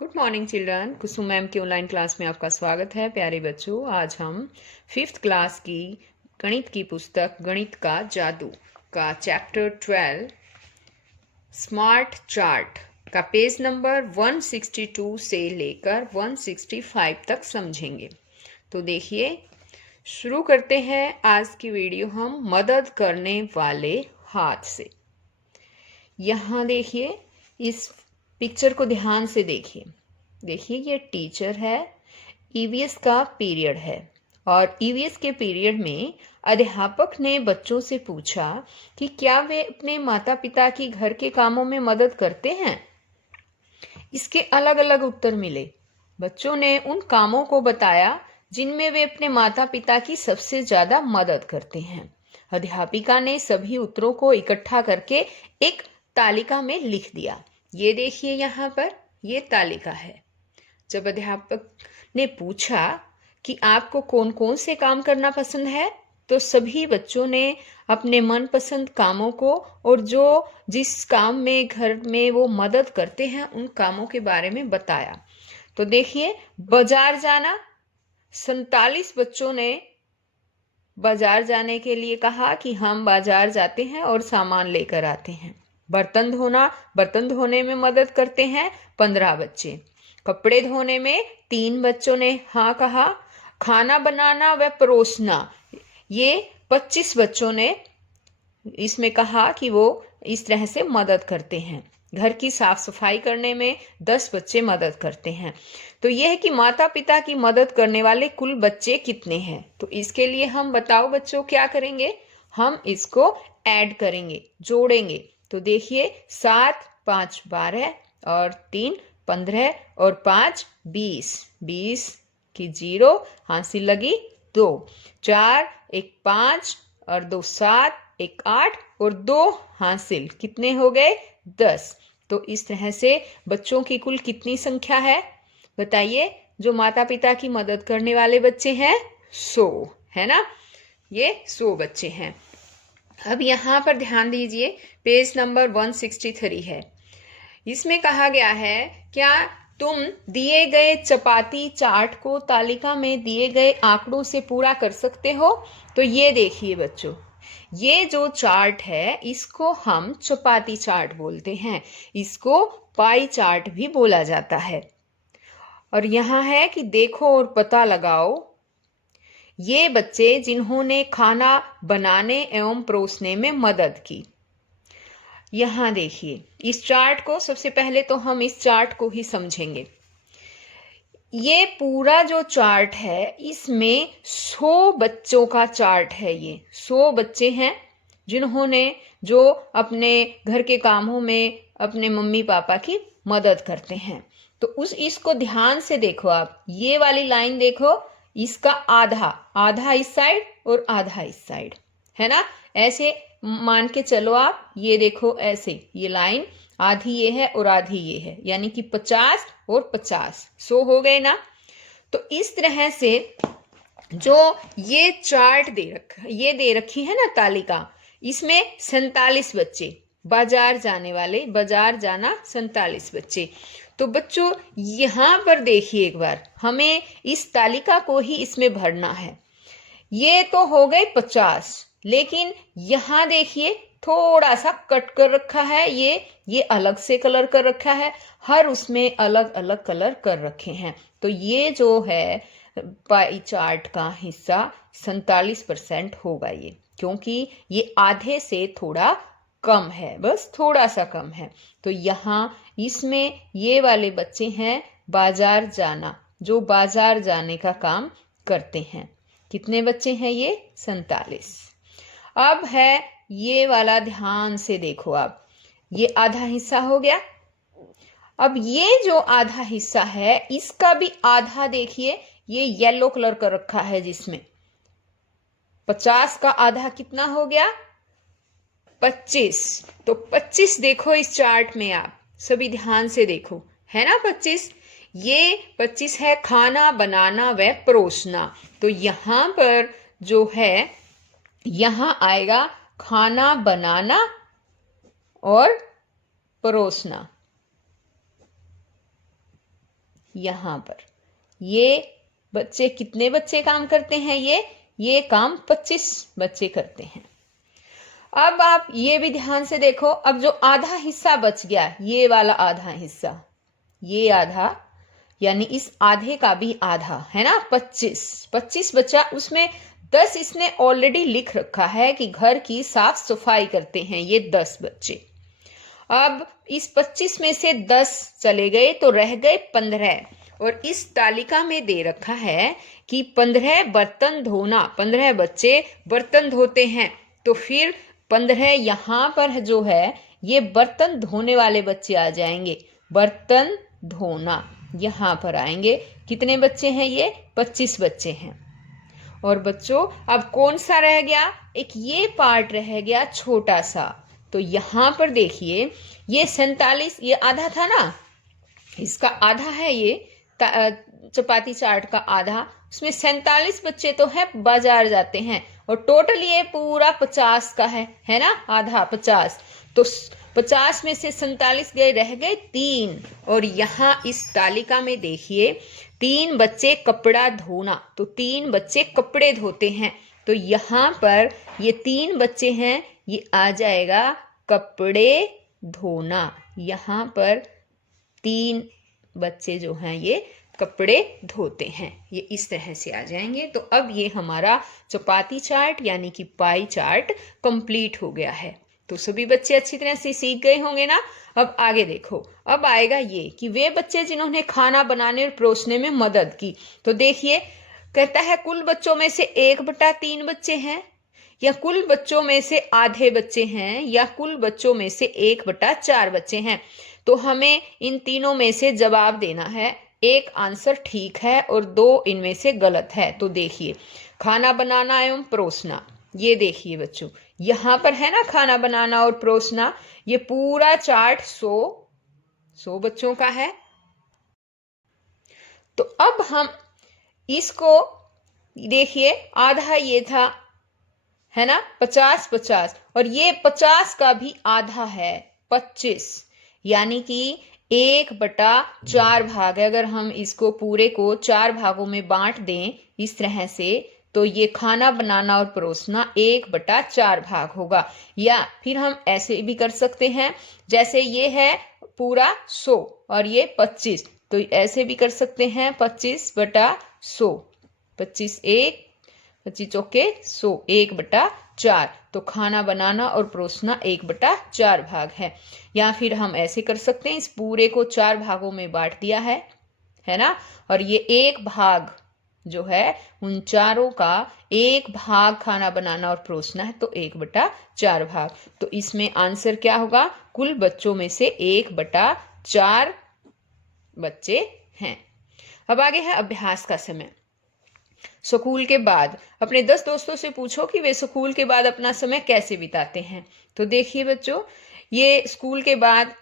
Good morning children. Kusum ma'am की online class में आपका स्वागत है। प्यारे बच्चों, आज हम 5th क्लास की गणित की पुस्तक गणित का जादू का चैप्टर 12 स्मार्ट चार्ट का पेज नंबर 162 से लेकर 165 तक समझेंगे। तो देखिए, शुरू करते हैं आज की वीडियो हम मदद करने वाले हाथ से। यहाँ देखिए, इस पिक्चर को ध्यान से देखिए ये टीचर है। ईवीएस का पीरियड है और ईवीएस के पीरियड में अध्यापक ने बच्चों से पूछा कि क्या वे अपने माता पिता की घर के कामों में मदद करते हैं। इसके अलग अलग उत्तर मिले। बच्चों ने उन कामों को बताया जिनमें वे अपने माता पिता की सबसे ज्यादा मदद करते हैं। अध्यापिका ने सभी उत्तरों को इकट्ठा करके एक तालिका में लिख दिया। ये देखिए, यहाँ पर ये तालिका है। जब अध्यापक ने पूछा कि आपको कौन कौन से काम करना पसंद है, तो सभी बच्चों ने अपने मनपसंद कामों को और जिस काम में घर में वो मदद करते हैं उन कामों के बारे में बताया। तो देखिए, बाजार जाना, 47 बच्चों ने बाजार जाने के लिए कहा कि हम बाजार जाते हैं और सामान लेकर आते हैं। बर्तन धोना, बर्तन धोने में मदद करते हैं 15 बच्चे। कपड़े धोने में 3 बच्चों ने हाँ कहा। खाना बनाना व परोसना, ये 25 बच्चों ने इसमें कहा कि वो इस तरह से मदद करते हैं। घर की साफ सफाई करने में 10 बच्चे मदद करते हैं। तो यह है कि माता पिता की मदद करने वाले कुल बच्चे कितने हैं। तो इसके लिए हम बताओ बच्चों क्या करेंगे, हम इसको ऐड करेंगे, जोड़ेंगे। तो देखिए, 7 5 12 और 3 15 और 5 20, 20 की 0 हासिल लगी 2, 4 1 5 और 2 7, 1 8 और 2 हासिल, कितने हो गए 10। तो इस तरह से बच्चों की कुल कितनी संख्या है बताइए। जो माता पिता की मदद करने वाले बच्चे हैं 100, है ना। ये 100 बच्चे हैं। अब यहाँ पर ध्यान दीजिए, पेज नंबर 163 है। इसमें कहा गया है, क्या तुम दिए गए चपाती चार्ट को तालिका में दिए गए आंकड़ों से पूरा कर सकते हो। तो ये देखिए बच्चों, ये जो चार्ट है इसको हम चपाती चार्ट बोलते हैं। इसको पाई चार्ट भी बोला जाता है। और यहाँ है कि देखो और पता लगाओ, ये बच्चे जिन्होंने खाना बनाने एवं परोसने में मदद की। यहाँ देखिए, इस चार्ट को सबसे पहले तो हम इस चार्ट को ही समझेंगे। ये पूरा जो चार्ट है इसमें 100 बच्चों का चार्ट है। ये 100 बच्चे हैं जिन्होंने जो अपने घर के कामों में अपने मम्मी पापा की मदद करते हैं। तो इसको ध्यान से देखो आप, ये वाली लाइन देखो, इसका आधा आधा इस साइड और आधा इस साइड, है ना। ऐसे मान के चलो आप, ये देखो ऐसे, ये लाइन आधी ये है और आधी ये है, यानी कि 50 और 50, 100 हो गए ना। तो इस तरह से जो ये चार्ट ये दे रखी है ना तालिका, इसमें 47 बच्चे बाजार जाने वाले, बाजार जाना 47 बच्चे। तो बच्चों यहाँ पर देखिए एक बार, हमें इस तालिका को ही इसमें भरना है। ये तो हो गए 50, लेकिन यहाँ देखिए थोड़ा सा कट कर रखा है, ये अलग से कलर कर रखा है, हर उसमें अलग अलग कलर कर रखे हैं। तो ये जो है पाई चार्ट का हिस्सा 47% होगा ये, क्योंकि ये आधे से थोड़ा कम है, बस थोड़ा सा कम है। तो यहाँ इसमें ये वाले बच्चे हैं बाजार जाना, जो बाजार जाने का काम करते हैं। कितने बच्चे हैं ये 47। अब है ये वाला, ध्यान से देखो आप, ये आधा हिस्सा हो गया। अब ये जो आधा हिस्सा है इसका भी आधा देखिए, ये येलो कलर कर रखा है, जिसमें 50 का आधा कितना हो गया 25। तो 25 देखो इस चार्ट में, आप सभी ध्यान से देखो, है ना 25। ये 25 है खाना बनाना व परोसना। तो यहां पर जो है, यहां आएगा खाना बनाना और परोसना। यहाँ पर। ये बच्चे कितने बच्चे काम करते हैं? ये काम 25 बच्चे करते हैं। अब आप ये भी ध्यान से देखो, अब जो आधा हिस्सा बच गया, ये वाला आधा हिस्सा, ये आधा, यानी इस आधे का भी आधा है ना, 25 बचा। उसमें 10 इसने ऑलरेडी लिख रखा है कि घर की साफ सफाई करते हैं ये 10 बच्चे। अब इस 25 में से 10 चले गए तो रह गए 15, और इस तालिका में दे रखा है कि 15 बर्तन धोना, 15 बच्चे बर्तन धोते हैं। तो फिर 15 यहाँ पर जो है ये बर्तन धोने वाले बच्चे आ जाएंगे, बर्तन धोना यहाँ पर आएंगे। कितने बच्चे हैं? ये 25 बच्चे हैं। और बच्चों अब कौन सा रह गया? एक ये पार्ट रह गया छोटा सा। तो यहाँ पर देखिए ये 47, ये आधा था ना, इसका आधा है ये चपाती चाट का आधा। उसमें 47 बच्चे तो है बाजार जाते हैं, और टोटल ये पूरा 50 का है ना, आधा 50। तो 50 में से 47 गए, रह गए 3। और यहाँ इस तालिका में देखिए 3 बच्चे कपड़ा धोना, तो 3 बच्चे कपड़े धोते हैं। तो यहाँ पर ये 3 बच्चे हैं, ये आ जाएगा कपड़े धोना। यहाँ पर 3 बच्चे जो हैं ये कपड़े धोते हैं, ये इस तरह से आ जाएंगे। तो अब ये हमारा चपाती चार्ट यानी कि पाई चार्ट कंप्लीट हो गया है। तो सभी बच्चे अच्छी तरह से सीख गए होंगे ना। अब आगे देखो, अब आएगा ये कि वे बच्चे जिन्होंने खाना बनाने और परोसने में मदद की। तो देखिए कहता है कुल बच्चों में से 1/3 बच्चे हैं, या कुल बच्चों में से आधे बच्चे हैं, या कुल बच्चों में से 1/4 बच्चे हैं। तो हमें इन तीनों में से जवाब देना है। एक आंसर ठीक है और 2 इनमें से गलत है। तो देखिए खाना बनाना एवं परोसना, ये देखिए बच्चों यहाँ पर है ना खाना बनाना और परोसना, ये पूरा चार्ट 100 बच्चों का है। तो अब हम इसको देखिए, आधा ये था है ना, 50, और ये 50 का भी आधा है 25, यानी कि 1/4 भाग है। अगर हम इसको पूरे को 4 भागों में बांट दें इस तरह से, तो ये खाना बनाना और परोसना 1/4 भाग होगा। या फिर हम ऐसे भी कर सकते हैं, जैसे ये है पूरा 100 और ये 25, तो ऐसे भी कर सकते हैं 25/100, 25 1, 25 चौके 100, 1/4। तो खाना बनाना और परोसना 1/4 भाग है। या फिर हम ऐसे कर सकते हैं, इस पूरे को 4 भागों में बांट दिया है ना, और ये 1 भाग जो है उन चारों का 1 भाग खाना बनाना और परोसना है, तो 1/4 भाग। तो इसमें आंसर क्या होगा? कुल बच्चों में से 1/4 बच्चे हैं। अब आगे है अभ्यास का समय। स्कूल के बाद अपने 10 दोस्तों से पूछो कि वे स्कूल के बाद अपना समय कैसे बिताते हैं। तो देखिए बच्चों, ये स्कूल के बाद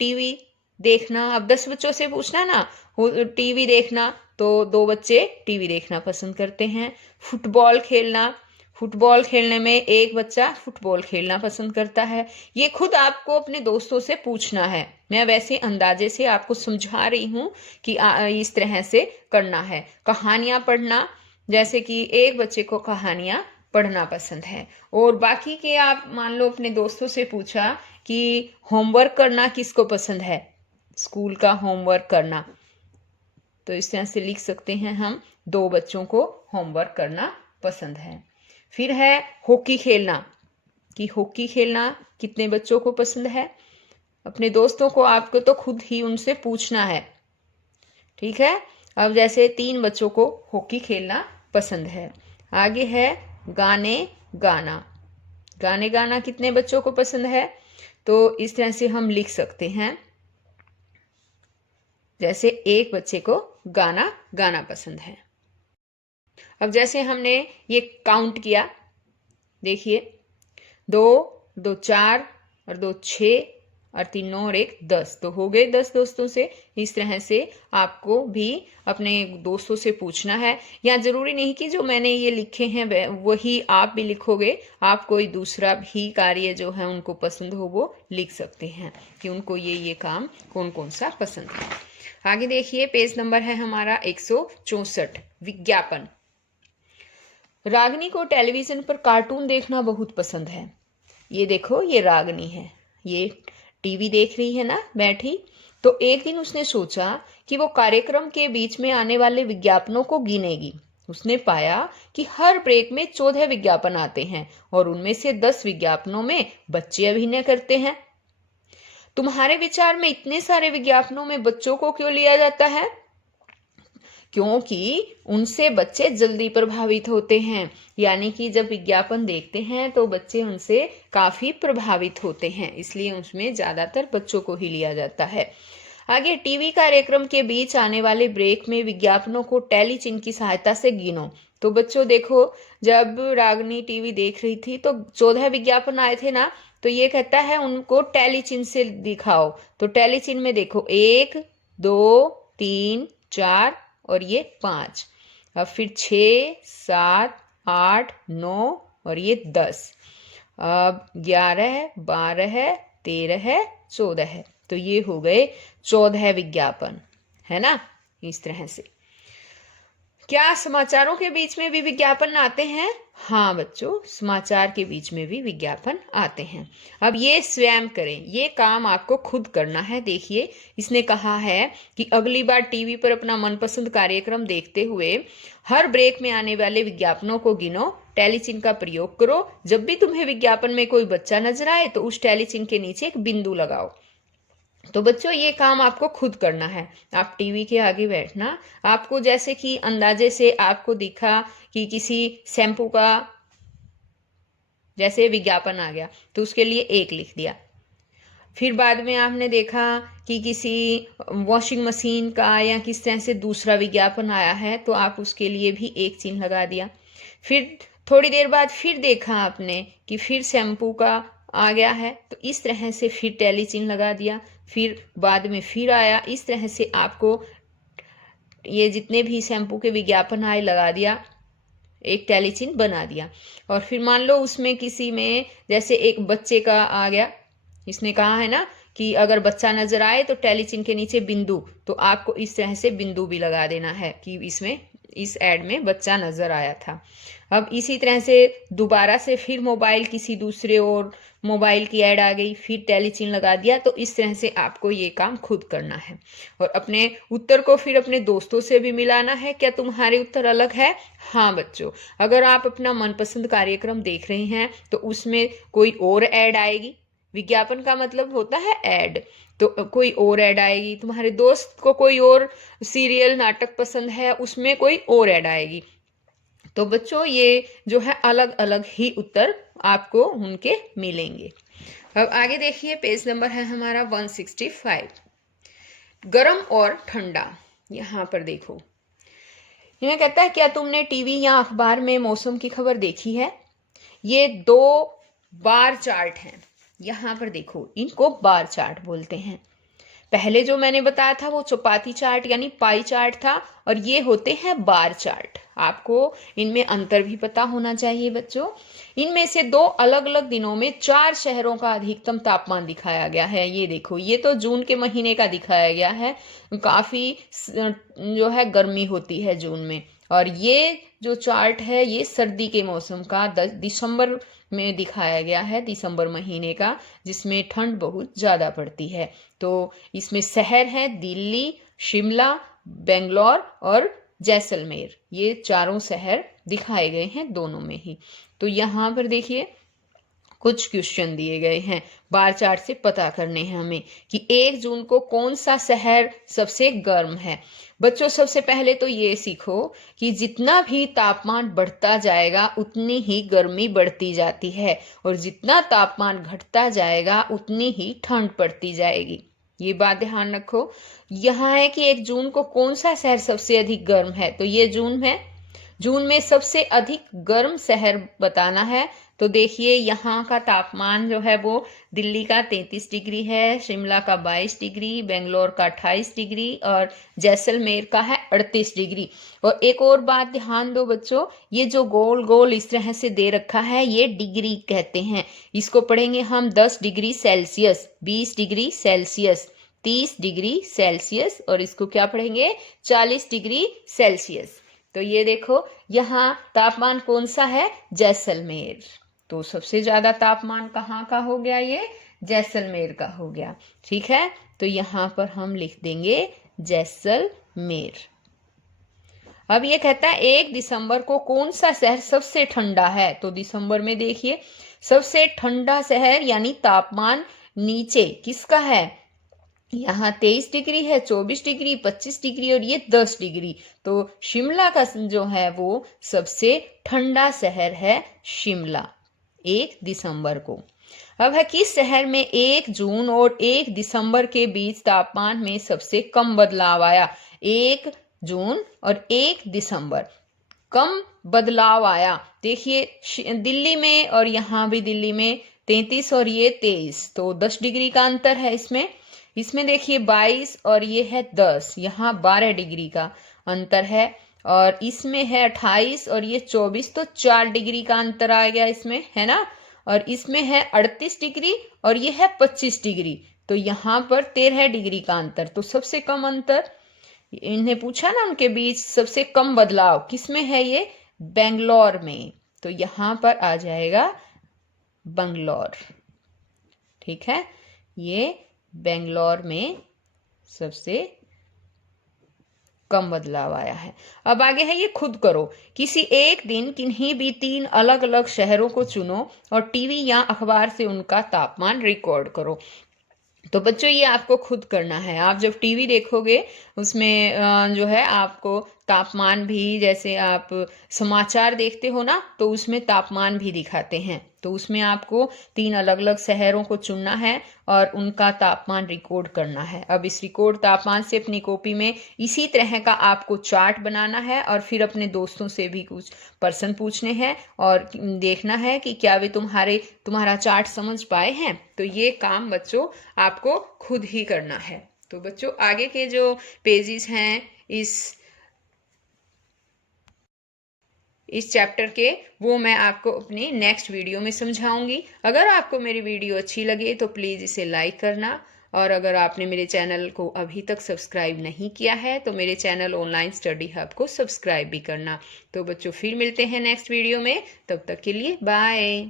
टीवी देखना, अब 10 बच्चों से पूछना ना टीवी देखना, तो 2 बच्चे टीवी देखना पसंद करते हैं। फुटबॉल खेलना, फुटबॉल खेलने में 1 बच्चा फुटबॉल खेलना पसंद करता है। ये खुद आपको अपने दोस्तों से पूछना है, मैं वैसे अंदाजे से आपको समझा रही हूँ कि इस तरह से करना है। कहानियां पढ़ना, जैसे कि 1 बच्चे को कहानियां पढ़ना पसंद है, और बाकी के आप मान लो अपने दोस्तों से पूछा कि होमवर्क करना किसको पसंद है, स्कूल का होमवर्क करना, तो इस तरह से लिख सकते हैं हम 2 बच्चों को होमवर्क करना पसंद है। फिर है हॉकी खेलना, कि हॉकी खेलना कितने बच्चों को पसंद है। अपने दोस्तों को आपको तो खुद ही उनसे पूछना है, ठीक है। अब जैसे 3 बच्चों को हॉकी खेलना पसंद है। आगे है गाने गाना, गाने गाना कितने बच्चों को पसंद है। तो इस तरह से हम लिख सकते हैं, जैसे 1 बच्चे को गाना गाना पसंद है। अब जैसे हमने ये काउंट किया, देखिए 2 2 4 और 2 6 और 3 9 और 1 10, तो हो गए 10 दोस्तों से। इस तरह से आपको भी अपने दोस्तों से पूछना है। या जरूरी नहीं कि जो मैंने ये लिखे हैं वही आप भी लिखोगे, आप कोई दूसरा भी कार्य जो है उनको पसंद हो वो लिख सकते हैं कि उनको ये काम कौन कौन सा पसंद है। आगे देखिए, पेज नंबर है हमारा 164, विज्ञापन। रागनी को टेलीविजन पर कार्टून देखना बहुत पसंद है। ये देखो, ये रागनी है, ये टीवी देख रही है ना बैठी। तो एक दिन उसने सोचा कि वो कार्यक्रम के बीच में आने वाले विज्ञापनों को गिनेगी। उसने पाया कि हर ब्रेक में 14 विज्ञापन आते हैं और उनमें से 10 विज्ञापनों में बच्चे अभिनय करते हैं। तुम्हारे विचार में इतने सारे विज्ञापनों में बच्चों को क्यों लिया जाता है? क्योंकि उनसे बच्चे जल्दी प्रभावित होते हैं। यानी कि जब विज्ञापन देखते हैं तो बच्चे उनसे काफी प्रभावित होते हैं, इसलिए उसमें ज्यादातर बच्चों को ही लिया जाता है। आगे, टीवी कार्यक्रम के बीच आने वाले ब्रेक में विज्ञापनों को टैली चिन्ह की सहायता से गिनो। तो बच्चों देखो, जब रागनी टीवी देख रही थी तो 14 विज्ञापन आए थे ना, तो ये कहता है उनको टैली चिन्ह से दिखाओ। तो टैली चिन्ह में देखो 1 2 3 4 और ये 5, अब फिर 6 7 8 9 और ये 10, अब 11 12 13 14, तो ये हो गए 14 विज्ञापन, है ना। इस तरह से क्या समाचारों के बीच में भी विज्ञापन आते हैं? हाँ बच्चों, समाचार के बीच में भी विज्ञापन आते हैं। अब ये स्वयं करें, ये काम आपको खुद करना है। देखिए, इसने कहा है कि अगली बार टीवी पर अपना मनपसंद कार्यक्रम देखते हुए हर ब्रेक में आने वाले विज्ञापनों को गिनो, टैली चिन्ह का प्रयोग करो। जब भी तुम्हें विज्ञापन में कोई बच्चा नजर आए तो उस टैली चिन्ह के नीचे एक बिंदु लगाओ। तो बच्चों, ये काम आपको खुद करना है। आप टीवी के आगे बैठना, आपको जैसे कि अंदाजे से आपको दिखा कि किसी शैम्पू का जैसे विज्ञापन आ गया तो उसके लिए 1 लिख दिया। फिर बाद में आपने देखा कि किसी वॉशिंग मशीन का या किस तरह से दूसरा विज्ञापन आया है तो आप उसके लिए भी 1 चिन्ह लगा दिया। फिर थोड़ी देर बाद फिर देखा आपने कि फिर शैम्पू का आ गया है तो इस तरह से फिर टैली चिन्ह लगा दिया। फिर बाद में फिर आया, इस तरह से आपको ये जितने भी शैम्पू के विज्ञापन आए लगा दिया, एक टैली चिन्ह बना दिया। और फिर मान लो उसमें किसी में जैसे एक बच्चे का आ गया, इसने कहा है ना कि अगर बच्चा नजर आए तो टैली चिन्ह के नीचे बिंदु, तो आपको इस तरह से बिंदु भी लगा देना है कि इसमें इस एड में बच्चा नजर आया था। अब इसी तरह से दोबारा से फिर मोबाइल किसी दूसरे और मोबाइल की ऐड आ गई, फिर टैली चिन्ह लगा दिया। तो इस तरह से आपको ये काम खुद करना है और अपने उत्तर को फिर अपने दोस्तों से भी मिलाना है। क्या तुम्हारे उत्तर अलग है? हाँ बच्चों, अगर आप अपना मनपसंद कार्यक्रम देख रहे हैं तो उसमें कोई और ऐड आएगी, विज्ञापन का मतलब होता है ऐड, तो कोई और ऐड आएगी। तुम्हारे दोस्त को कोई और सीरियल नाटक पसंद है, उसमें कोई और ऐड आएगी। तो बच्चों, ये जो है अलग अलग ही उत्तर आपको उनके मिलेंगे। अब आगे देखिए, पेज नंबर है हमारा 165, गरम और ठंडा। यहाँ पर देखो, यह कहता है क्या तुमने टीवी या अखबार में मौसम की खबर देखी है? ये 2 बार चार्ट हैं। यहाँ पर देखो, इनको बार चार्ट बोलते हैं। पहले जो मैंने बताया था वो चौपाती चार्ट यानी पाई चार्ट था, और ये होते हैं बार चार्ट। आपको इनमें अंतर भी पता होना चाहिए बच्चों। इनमें से 2 अलग अलग दिनों में 4 शहरों का अधिकतम तापमान दिखाया गया है। ये देखो, ये तो जून के महीने का दिखाया गया है, काफी जो है गर्मी होती है जून में। और ये जो चार्ट है ये सर्दी के मौसम का दिसंबर में दिखाया गया है, दिसंबर महीने का, जिसमें ठंड बहुत ज़्यादा पड़ती है। तो इसमें शहर हैं दिल्ली, शिमला, बेंगलोर और जैसलमेर, ये 4 शहर दिखाए गए हैं दोनों में ही। तो यहाँ पर देखिए कुछ क्वेश्चन दिए गए हैं, बार चार्ट से पता करने हैं हमें कि 1 जून को कौन सा शहर सबसे गर्म है। बच्चों, सबसे पहले तो ये सीखो कि जितना भी तापमान बढ़ता जाएगा उतनी ही गर्मी बढ़ती जाती है, और जितना तापमान घटता जाएगा उतनी ही ठंड पड़ती जाएगी। ये बात ध्यान रखो। यहाँ है कि 1 जून को कौन सा शहर सबसे अधिक गर्म है, तो ये जून है। जून में सबसे अधिक गर्म शहर बताना है। तो देखिए, यहाँ का तापमान जो है वो दिल्ली का 33 डिग्री है, शिमला का 22 डिग्री, बेंगलोर का 28 डिग्री और जैसलमेर का है 38 डिग्री। और एक और बात ध्यान दो बच्चों, ये जो गोल गोल इस तरह से दे रखा है ये डिग्री कहते हैं। इसको पढ़ेंगे हम 10 degree Celsius, 20 degree Celsius, 30 degree Celsius और इसको क्या पढ़ेंगे 40 डिग्री सेल्सियस। तो ये देखो यहाँ तापमान कौन सा है, जैसलमेर। तो सबसे ज्यादा तापमान कहाँ का हो गया, ये जैसलमेर का हो गया। ठीक है, तो यहाँ पर हम लिख देंगे जैसलमेर। अब ये कहता है 1 दिसंबर को कौन सा शहर सबसे ठंडा है। तो दिसंबर में देखिए सबसे ठंडा शहर यानी तापमान नीचे किसका है, यहाँ 23 डिग्री है, 24 डिग्री, 25 डिग्री और ये 10 डिग्री। तो शिमला का जो है वो सबसे ठंडा शहर है, शिमला 1 दिसंबर को। अब है किस शहर में 1 जून और 1 दिसंबर के बीच तापमान में सबसे कम बदलाव आया। 1 जून और 1 दिसंबर कम बदलाव आया। देखिए दिल्ली में और यहाँ भी दिल्ली में 33 और ये 23, तो 10 डिग्री का अंतर है इसमें देखिए 22 और ये है 10, यहाँ 12 डिग्री का अंतर है। और इसमें है 28 और ये 24, तो 4 डिग्री का अंतर आ गया इसमें, है ना। और इसमें है 38 डिग्री और ये है 25 डिग्री, तो यहाँ पर 13 डिग्री का अंतर। तो सबसे कम अंतर इन्हें पूछा ना, उनके बीच सबसे कम बदलाव किसमें है, ये बेंगलोर में। तो यहाँ पर आ जाएगा बंगलौर। ठीक है, ये बेंगलोर में सबसे कम बदलाव आया है। अब आगे है ये खुद करो। किसी एक दिन किन्हीं भी 3 अलग अलग शहरों को चुनो और टीवी या अखबार से उनका तापमान रिकॉर्ड करो। तो बच्चों ये आपको खुद करना है। आप जब टीवी देखोगे उसमें जो है आपको तापमान भी, जैसे आप समाचार देखते हो ना तो उसमें तापमान भी दिखाते हैं, तो उसमें आपको 3 अलग अलग शहरों को चुनना है और उनका तापमान रिकॉर्ड करना है। अब इस रिकॉर्ड तापमान से अपनी कॉपी में इसी तरह का आपको चार्ट बनाना है और फिर अपने दोस्तों से भी कुछ प्रश्न पूछने हैं और देखना है कि क्या वे तुम्हारा चार्ट समझ पाए हैं। तो ये काम बच्चों आपको खुद ही करना है। तो बच्चों आगे के जो पेजेस हैं इस चैप्टर के, वो मैं आपको अपनी नेक्स्ट वीडियो में समझाऊंगी। अगर आपको मेरी वीडियो अच्छी लगे तो प्लीज़ इसे लाइक करना, और अगर आपने मेरे चैनल को अभी तक सब्सक्राइब नहीं किया है तो मेरे चैनल ऑनलाइन स्टडी हब को सब्सक्राइब भी करना। तो बच्चों फिर मिलते हैं नेक्स्ट वीडियो में, तब तक के लिए बाय।